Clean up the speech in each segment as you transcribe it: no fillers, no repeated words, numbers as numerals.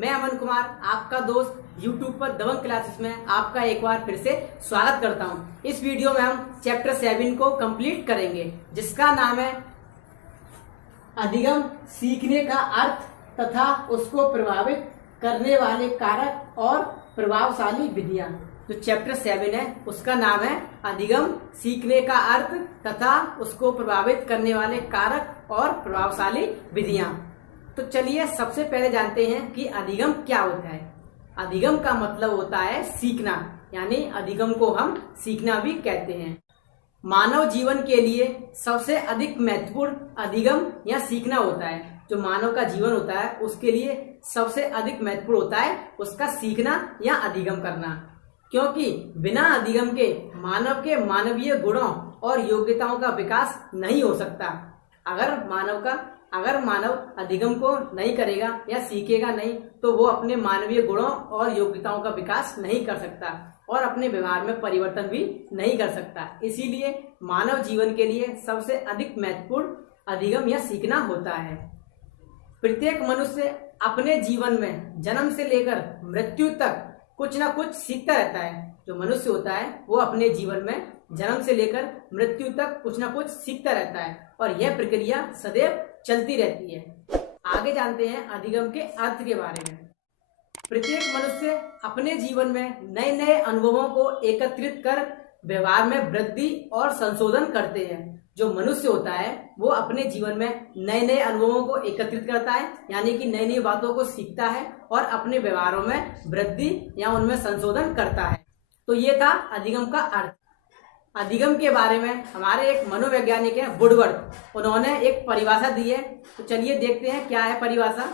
मैं अमन कुमार, आपका दोस्त YouTube पर दबंग क्लासेस में आपका एक बार फिर से स्वागत करता हूं। इस वीडियो में हम चैप्टर 7 को कंप्लीट करेंगे, जिसका नाम है अधिगम, सीखने का अर्थ तथा उसको प्रभावित करने वाले कारक और प्रभावशाली विधियां। जो चैप्टर 7 है उसका नाम है अधिगम, सीखने का अर्थ तथा उसको प्रभावित करने वाले कारक और प्रभावशाली विधियां। तो चलिए सबसे पहले जानते हैं कि अधिगम क्या होता है। अधिगम का मतलब होता है सीखना, यानी अधिगम को हम सीखना भी कहते हैं। मानव जीवन के लिए सबसे अधिक महत्वपूर्ण अधिगम या सीखना होता है। जो मानव का जीवन होता है उसके लिए सबसे अधिक महत्वपूर्ण होता है उसका सीखना या अधिगम करना, क्योंकि बिना अधिगम के मानव के मानवीय गुणों और योग्यताओं का विकास नहीं हो सकता। अगर मानव अधिगम को नहीं करेगा या सीखेगा नहीं तो वो अपने मानवीय गुणों और योग्यताओं का विकास नहीं कर सकता और अपने व्यवहार में परिवर्तन भी नहीं कर सकता। इसीलिए मानव जीवन के लिए सबसे अधिक महत्वपूर्ण अधिगम या सीखना होता है। प्रत्येक मनुष्य अपने जीवन में जन्म से लेकर मृत्यु तक कुछ ना कुछ सीखता रहता है। जो मनुष्य होता है वो अपने जीवन में जन्म से लेकर मृत्यु तक कुछ ना कुछ सीखता रहता है और यह प्रक्रिया सदैव चलती रहती है। आगे जानते हैं अधिगम के अर्थ के बारे में। प्रत्येक मनुष्य अपने जीवन में नए नए अनुभवों को एकत्रित कर व्यवहार में वृद्धि और संशोधन करते हैं। जो मनुष्य होता है वो अपने जीवन में नए नए अनुभवों को एकत्रित करता है, यानी कि नई नई बातों को सीखता है और अपने व्यवहारों में वृद्धि या उनमें संशोधन करता है। तो ये था अधिगम का अर्थ। अधिगम के बारे में हमारे एक मनोवैज्ञानिक है वुडवर्ड, उन्होंने एक परिभाषा दी है। तो चलिए देखते हैं क्या है परिभाषा।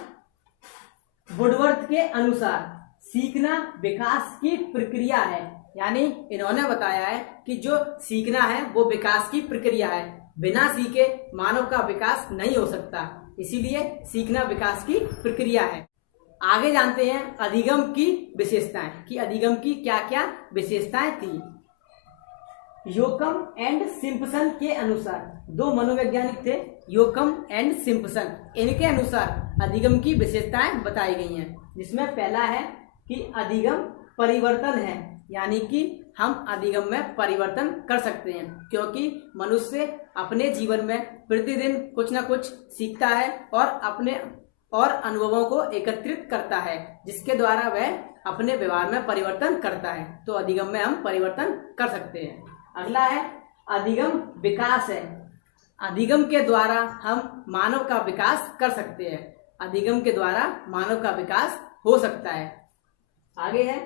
वुडवर्ड के अनुसार सीखना विकास की प्रक्रिया है, यानी इन्होंने बताया है कि जो सीखना है वो विकास की प्रक्रिया है। बिना सीखे मानव का विकास नहीं हो सकता, इसीलिए सीखना विकास की प्रक्रिया है। आगे जानते हैं अधिगम की विशेषताएं, कि अधिगम की क्या क्या विशेषताएं थी। योकम एंड सिम्पसन के अनुसार, दो मनोवैज्ञानिक थे योकम एंड सिम्पसन, इनके अनुसार अधिगम की विशेषताएं बताई गई हैं। जिसमें पहला है कि अधिगम परिवर्तन है, यानी कि हम अधिगम में परिवर्तन कर सकते हैं, क्योंकि मनुष्य अपने जीवन में प्रतिदिन कुछ ना कुछ सीखता है और अनुभवों को एकत्रित करता है, जिसके द्वारा वह अपने व्यवहार में परिवर्तन करता है। तो अधिगम में हम परिवर्तन कर सकते हैं। अगला है अधिगम विकास है। अधिगम के द्वारा हम मानव का विकास कर सकते हैं। अधिगम के द्वारा मानव का विकास हो सकता है। आगे है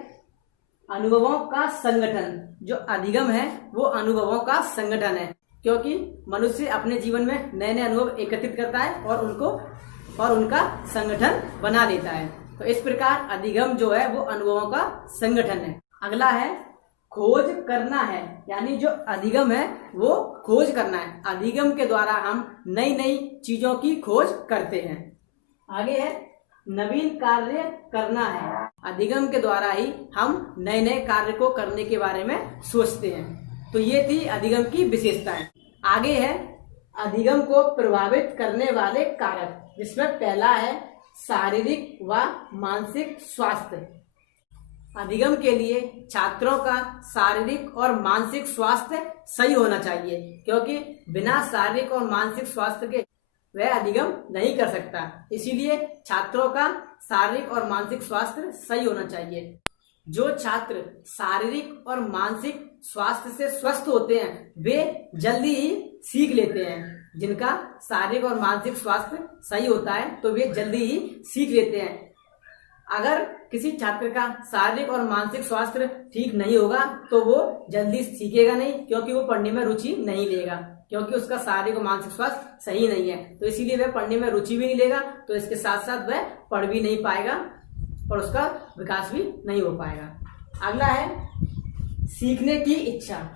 अनुभवों का संगठन। जो अधिगम है वो अनुभवों का संगठन है, क्योंकि मनुष्य अपने जीवन में नए नए अनुभव एकत्रित करता है और उनका संगठन बना लेता है। तो इस प्रकार अधिगम जो है वो अनुभवों का संगठन है। अगला है खोज करना है, यानी जो अधिगम है वो खोज करना है। अधिगम के द्वारा हम नई नई चीजों की खोज करते हैं। आगे है नवीन कार्य करना है। अधिगम के द्वारा ही हम नए नए कार्य को करने के बारे में सोचते हैं। तो ये थी अधिगम की विशेषताएं। आगे है अधिगम को प्रभावित करने वाले कारक, जिसमें पहला है शारीरिक व मानसिक स्वास्थ्य। अधिगम के लिए छात्रों का शारीरिक और मानसिक स्वास्थ्य सही होना चाहिए, क्योंकि बिना शारीरिक और मानसिक स्वास्थ्य के वह अधिगम नहीं कर सकता। इसीलिए छात्रों का शारीरिक और मानसिक स्वास्थ्य सही होना चाहिए। जो छात्र शारीरिक और मानसिक स्वास्थ्य से स्वस्थ होते हैं वे जल्दी ही सीख लेते हैं। जिनका शारीरिक और मानसिक स्वास्थ्य सही होता है तो वे जल्दी ही सीख लेते हैं। अगर किसी छात्र का शारीरिक और मानसिक स्वास्थ्य ठीक नहीं होगा तो वो जल्दी सीखेगा नहीं, क्योंकि वो पढ़ने में रुचि नहीं लेगा, क्योंकि उसका शारीरिक और मानसिक स्वास्थ्य सही नहीं है। तो इसीलिए वह पढ़ने में रुचि भी नहीं लेगा, तो इसके साथ साथ वह पढ़ भी नहीं पाएगा और उसका विकास भी नहीं हो पाएगा। अगला है सीखने की इच्छा।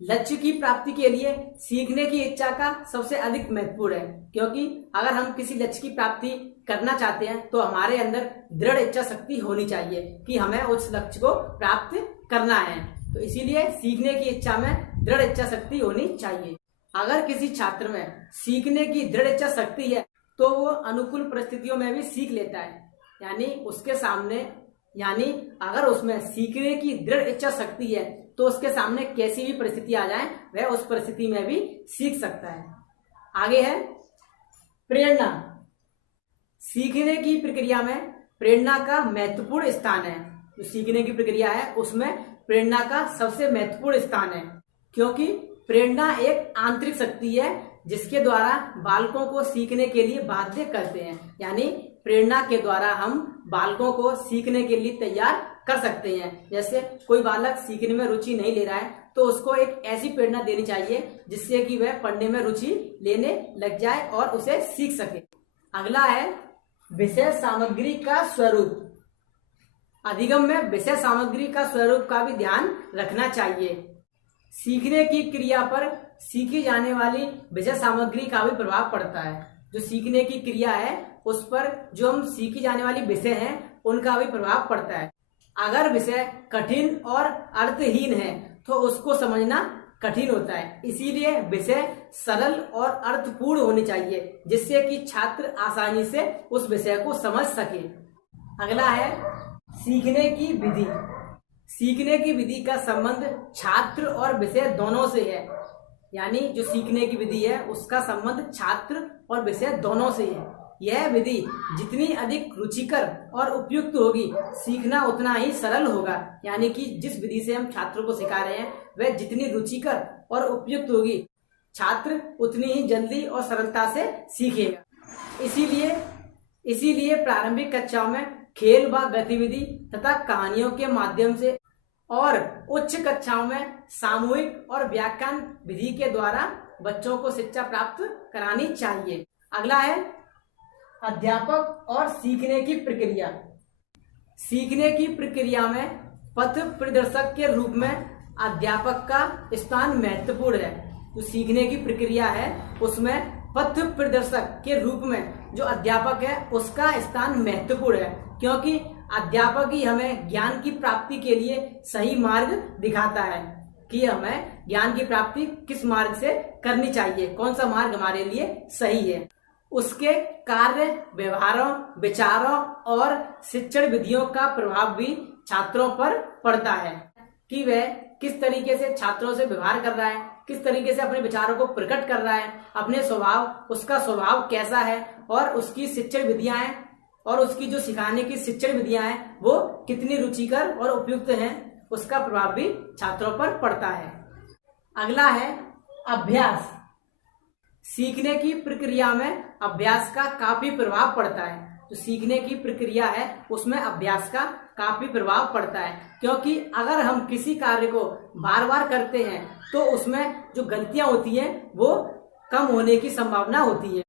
लक्ष्य की प्राप्ति के लिए सीखने की इच्छा का सबसे अधिक महत्वपूर्ण है, क्योंकि अगर हम किसी लक्ष्य की प्राप्ति करना चाहते हैं तो हमारे अंदर दृढ़ इच्छा शक्ति होनी चाहिए कि हमें उस लक्ष्य को प्राप्त करना है। तो इसीलिए सीखने की इच्छा में दृढ़ इच्छा शक्ति होनी चाहिए। अगर किसी छात्र में सीखने की दृढ़ इच्छा शक्ति है तो वो अनुकूल परिस्थितियों में भी सीख लेता है। यानी उसके सामने, यानी अगर उसमें सीखने की दृढ़ इच्छा शक्ति है तो उसके सामने कैसी भी परिस्थिति आ जाए वह उस परिस्थिति में भी सीख सकता है। आगे है प्रेरणा। सीखने की प्रक्रिया में प्रेरणा का महत्वपूर्ण स्थान है। जो सीखने की प्रक्रिया है उसमें प्रेरणा का सबसे महत्वपूर्ण स्थान है, क्योंकि प्रेरणा एक आंतरिक शक्ति है जिसके द्वारा बालकों को सीखने के लिए बाध्य करते हैं। यानी प्रेरणा के द्वारा हम बालकों को सीखने के लिए तैयार कर सकते हैं। जैसे कोई बालक सीखने में रुचि नहीं ले रहा है तो उसको एक ऐसी प्रेरणा देनी चाहिए जिससे कि वह पढ़ने में रुचि लेने लग जाए और उसे सीख सके। अगला है विषय सामग्री का स्वरूप। अधिगम में विषय सामग्री का स्वरूप का भी ध्यान रखना चाहिए। सीखने की क्रिया पर सीखी जाने वाली विषय सामग्री का भी प्रभाव पड़ता है। जो सीखने की क्रिया है उस पर जो हम सीखी जाने वाली विषय हैं उनका भी प्रभाव पड़ता है। अगर विषय कठिन और अर्थहीन है तो उसको समझना कठिन होता है। इसीलिए विषय सरल और अर्थपूर्ण होने चाहिए जिससे कि छात्र आसानी से उस विषय को समझ सके। अगला है सीखने की विधि। सीखने की विधि का संबंध छात्र और विषय दोनों से है। यानी जो सीखने की विधि है उसका संबंध छात्र और विषय दोनों से है। यह विधि जितनी अधिक रुचिकर और उपयुक्त होगी सीखना उतना ही सरल होगा। यानी कि जिस विधि से हम छात्रों को सिखा रहे हैं वह जितनी रुचिकर और उपयुक्त होगी छात्र उतनी ही जल्दी और सरलता से सीखेगा। इसीलिए प्रारंभिक कक्षाओं में खेल व गतिविधि तथा कहानियों के माध्यम से और उच्च कक्षाओं में सामूहिक और व्याख्यान विधि के द्वारा बच्चों को शिक्षा प्राप्त करानी चाहिए। अगला है अध्यापक और सीखने की प्रक्रिया। सीखने की प्रक्रिया में पथ प्रदर्शक के रूप में अध्यापक का स्थान महत्वपूर्ण है। जो सीखने की प्रक्रिया है उसमें पथ प्रदर्शक के रूप में जो अध्यापक है उसका स्थान महत्वपूर्ण है, क्योंकि अध्यापक ही हमें ज्ञान की प्राप्ति के लिए सही मार्ग दिखाता है कि हमें ज्ञान की प्राप्ति किस मार्ग से करनी चाहिए, कौन सा मार्ग हमारे लिए सही है। उसके कार्य, व्यवहारों, विचारों और शिक्षण विधियों का प्रभाव भी छात्रों पर पड़ता है कि वह किस तरीके से छात्रों से व्यवहार कर रहा है, किस तरीके से अपने विचारों को प्रकट कर रहा है, अपने स्वभाव, उसका स्वभाव कैसा है और उसकी शिक्षण विधियां हैं और उसकी जो सिखाने की शिक्षण विधियां हैं वो कितनी रुचिकर और उपयुक्त हैं, उसका प्रभाव भी छात्रों पर पड़ता है। अगला है अभ्यास। सीखने की प्रक्रिया में अभ्यास का काफी प्रभाव पड़ता है। जो सीखने की प्रक्रिया है उसमें अभ्यास का काफी प्रभाव पड़ता है, क्योंकि अगर हम किसी कार्य को बार बार करते हैं तो उसमें जो गलतियां होती हैं वो कम होने की संभावना होती है।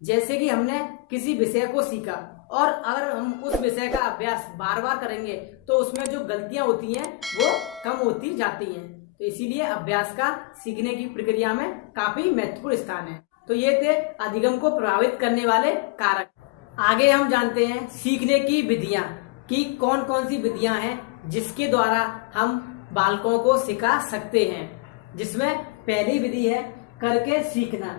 जैसे कि हमने किसी विषय को सीखा और अगर हम उस विषय का अभ्यास बार बार करेंगे तो उसमें जो गलतियां होती हैं वो कम होती जाती हैं। तो इसीलिए अभ्यास का सीखने की प्रक्रिया में काफी महत्वपूर्ण स्थान है। तो ये थे अधिगम को प्रभावित करने वाले कारक। आगे हम जानते हैं सीखने की विधियां कि कौन कौन सी विधियां हैं जिसके द्वारा हम बालकों को सिखा सकते हैं। जिसमें पहली विधि है करके सीखना।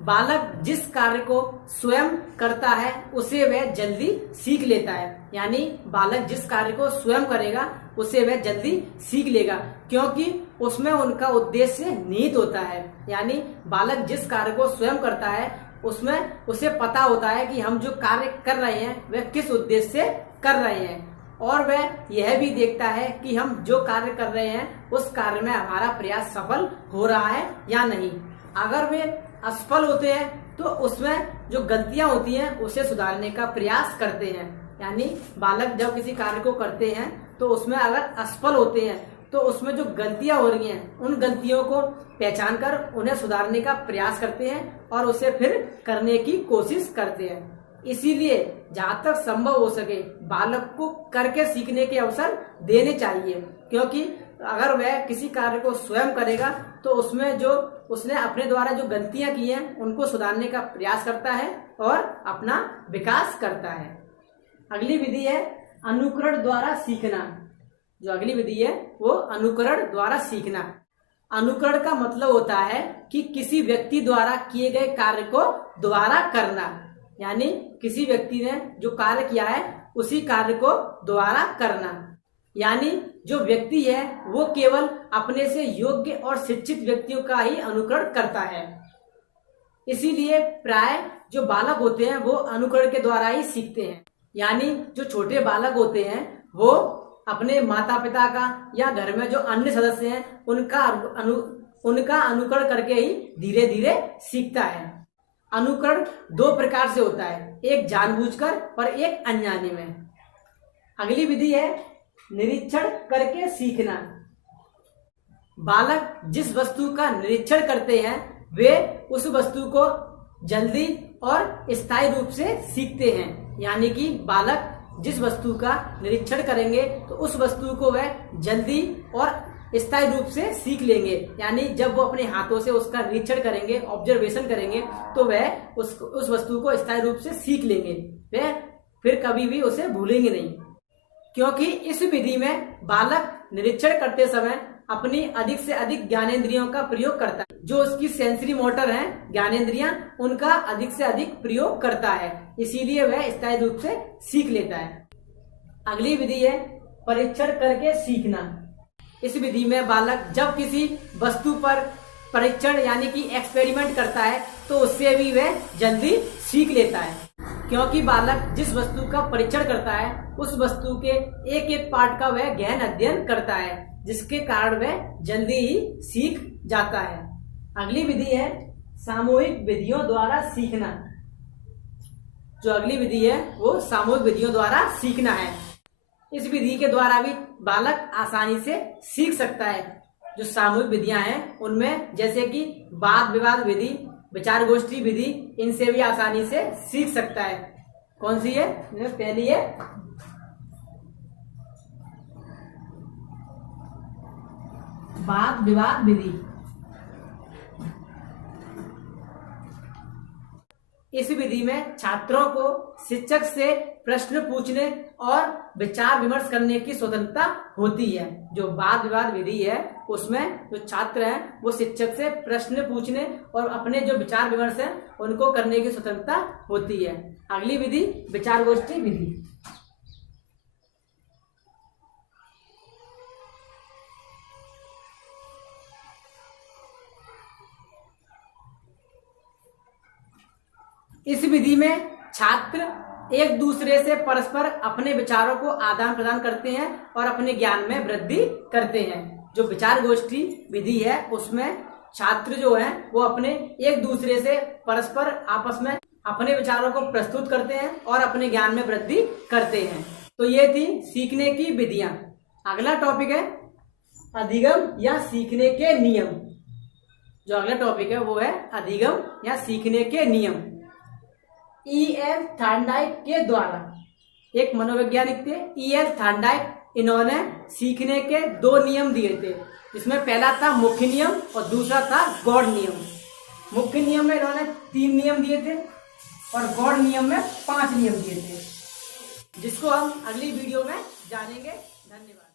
बालक जिस कार्य को स्वयं करता है उसे वह जल्दी सीख लेता है। यानी बालक जिस कार्य को स्वयं करेगा उसे वह जल्दी सीख लेगा, क्योंकि उसमें उनका उद्देश्य निहित होता है। यानी बालक जिस कार्य को स्वयं करता है उसमें उसे पता होता है कि हम जो कार्य कर रहे हैं वह किस उद्देश्य से कर रहे हैं, और वह यह भी देखता है कि हम जो कार्य कर रहे हैं उस कार्य में हमारा प्रयास सफल हो रहा है या नहीं। अगर वे असफल होते हैं तो उसमें जो गलतियां होती हैं उसे सुधारने का प्रयास करते हैं। यानी बालक जब किसी कार्य को करते हैं तो उसमें अगर असफल होते हैं तो उसमें जो गलतियां हो रही हैं उन गलतियों को पहचान कर उन्हें सुधारने का प्रयास करते हैं और उसे फिर करने की कोशिश करते हैं। इसीलिए जहां तक संभव हो सके बालक को करके सीखने के अवसर देने चाहिए, क्योंकि अगर वह किसी कार्य को स्वयं करेगा तो उसमें जो उसने अपने द्वारा जो गलतियां की हैं उनको सुधारने का प्रयास करता है और अपना विकास करता है। अगली विधि है अनुकरण द्वारा सीखना। जो अगली विधि है वो अनुकरण द्वारा सीखना। अनुकरण का मतलब होता है कि किसी व्यक्ति द्वारा किए गए कार्य को दोबारा करना। यानी किसी व्यक्ति ने जो कार्य किया है उसी कार्य को दोबारा करना। यानी जो व्यक्ति है वो केवल अपने से योग्य और शिक्षित व्यक्तियों का ही अनुकरण करता है। इसीलिए प्राय जो बालक होते हैं वो अनुकरण के द्वारा ही सीखते हैं। यानी जो छोटे बालक होते हैं वो अपने माता पिता का या घर में जो अन्य सदस्य हैं उनका अनुकरण करके ही धीरे धीरे सीखता है। अनुकरण दो प्रकार से होता है, एक जानबूझकर और एक अनजाने में। अगली विधि है निरीक्षण करके सीखना। बालक जिस वस्तु का निरीक्षण करते हैं वे उस वस्तु को जल्दी और स्थायी रूप से सीखते हैं। यानी कि बालक जिस वस्तु का निरीक्षण करेंगे तो उस वस्तु को वह जल्दी और स्थायी रूप से सीख लेंगे। यानी जब वो अपने हाथों से उसका निरीक्षण करेंगे, ऑब्जर्वेशन करेंगे, तो वह उस वस्तु को स्थायी रूप से सीख लेंगे। वह फिर कभी भी उसे भूलेंगे नहीं, क्योंकि इस विधि में बालक निरीक्षण करते समय अपनी अधिक से अधिक ज्ञानेंद्रियों का प्रयोग करता है। जो उसकी सेंसरी मोटर है, ज्ञानेंद्रियां, उनका अधिक से अधिक प्रयोग करता है। इसीलिए वह स्थायी रूप से सीख लेता है। अगली विधि है परीक्षण करके सीखना। इस विधि में बालक जब किसी वस्तु पर परीक्षण यानी कि एक्सपेरिमेंट करता है तो उससे भी वह जल्दी सीख लेता है, क्योंकि बालक जिस वस्तु का परीक्षण करता है उस वस्तु के एक एक पार्ट का वह गहन अध्ययन करता है, जिसके कारण वह जल्दी ही सीख जाता है। अगली विधि है सामूहिक विधियों द्वारा सीखना। जो अगली विधि है वो सामूहिक विधियों द्वारा सीखना है। इस विधि के द्वारा भी बालक आसानी से सीख सकता है। जो सामूहिक विधियां हैं उनमें जैसे कि वाद विवाद विधि, विचार गोष्ठी विधि, इनसे भी आसानी से सीख सकता है। कौन सी है? पहली है वाद विवाद विधि। इस विधि में छात्रों को शिक्षक से प्रश्न पूछने और विचार विमर्श करने की स्वतंत्रता होती है। जो वाद विवाद विधि है उसमें जो छात्र हैं वो शिक्षक से प्रश्न पूछने और अपने जो विचार विमर्श हैं उनको करने की स्वतंत्रता होती है। अगली विधि विचार गोष्ठी विधि। इस विधि में छात्र एक दूसरे से परस्पर अपने विचारों को आदान प्रदान करते हैं और अपने ज्ञान में वृद्धि करते हैं। जो विचार गोष्ठी विधि है उसमें छात्र जो है वो अपने एक दूसरे से परस्पर आपस में अपने विचारों को प्रस्तुत करते हैं और अपने ज्ञान में वृद्धि करते हैं। तो ये थी सीखने की विधियां। अगला टॉपिक है अधिगम या सीखने के नियम। जो अगला टॉपिक है वो है अधिगम या सीखने के नियम। E.L. थॉर्नडाइक के द्वारा, एक मनोवैज्ञानिक थे E.L. थॉर्नडाइक, इन्होंने सीखने के दो नियम दिए थे, जिसमें पहला था मुख्य नियम और दूसरा था गौड़ नियम। मुख्य नियम में इन्होंने 3 नियम दिए थे और गौड़ नियम में 5 नियम दिए थे, जिसको हम अगली वीडियो में जानेंगे। धन्यवाद।